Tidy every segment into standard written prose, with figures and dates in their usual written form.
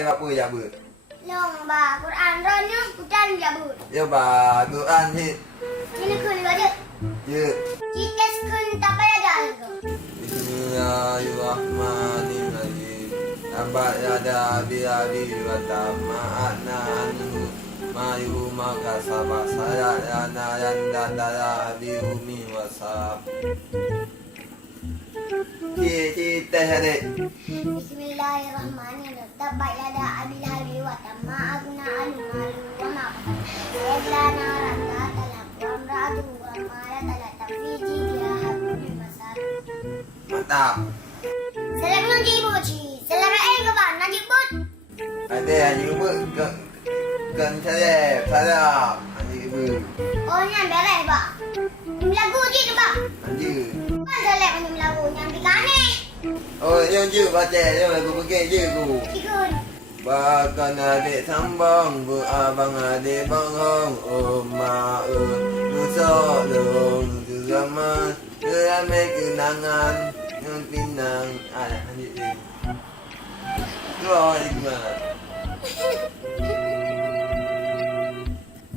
tengok apa jabut? Lomba Quran ronya hutan jabut. Ya ba, Quran hit. Sini kun aja. Ya. Kita kun tak payah jalan ke. Bismillahirrahmanirrahim. Abad yada biadi wa tama'na anhu mayu maka sabah saya yana yanda daya biumi wasab. Kita hari. Bismillahirrahmanirrahim. Tabat yada abil habi wa tama'na anhu malu wa ma'am. Seblana randa talak wa mratu wa mala talak tafiji dia habib masar. Mantap. Salam najibut. Salam ke ba najibut. Ada haji ubud kan saya haji ubud. Oh nyan beres ba. Lagu je tu ba. Haji. Kan salam ni lagu nyan dikane. Oh yang je baca yang lagu pergi je aku. Ikut. Bahkan adik sambang abang adik bangang Oma Nusa dong Zaman Ramai kenangan Yang pinang Alah lanjut je Keluar lagi gimana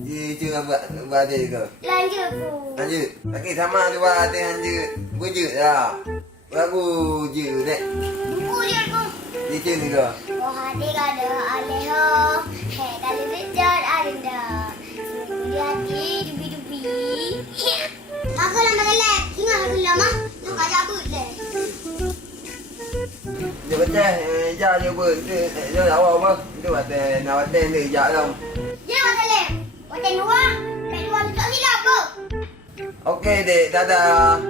Dia je buat adik ke Lanjut ku. Lanjut Lagi sama tu buat adik lanjut Bujuk lah Lagu je dek Buku je ku. Dia je ni ke Oh hati kada aleho. Hei kalau bejar ada. Sungguh hati dubi-dubi. Aku lama gelap. Ingat aku lama. Nak kajak boleh. Dia baca Jah je pun Dia awal apa Dia kata nak batin dia Jah tau Dia macam lem. Macam dua. Macam dua tu tak silap apa. Okey dek Dadah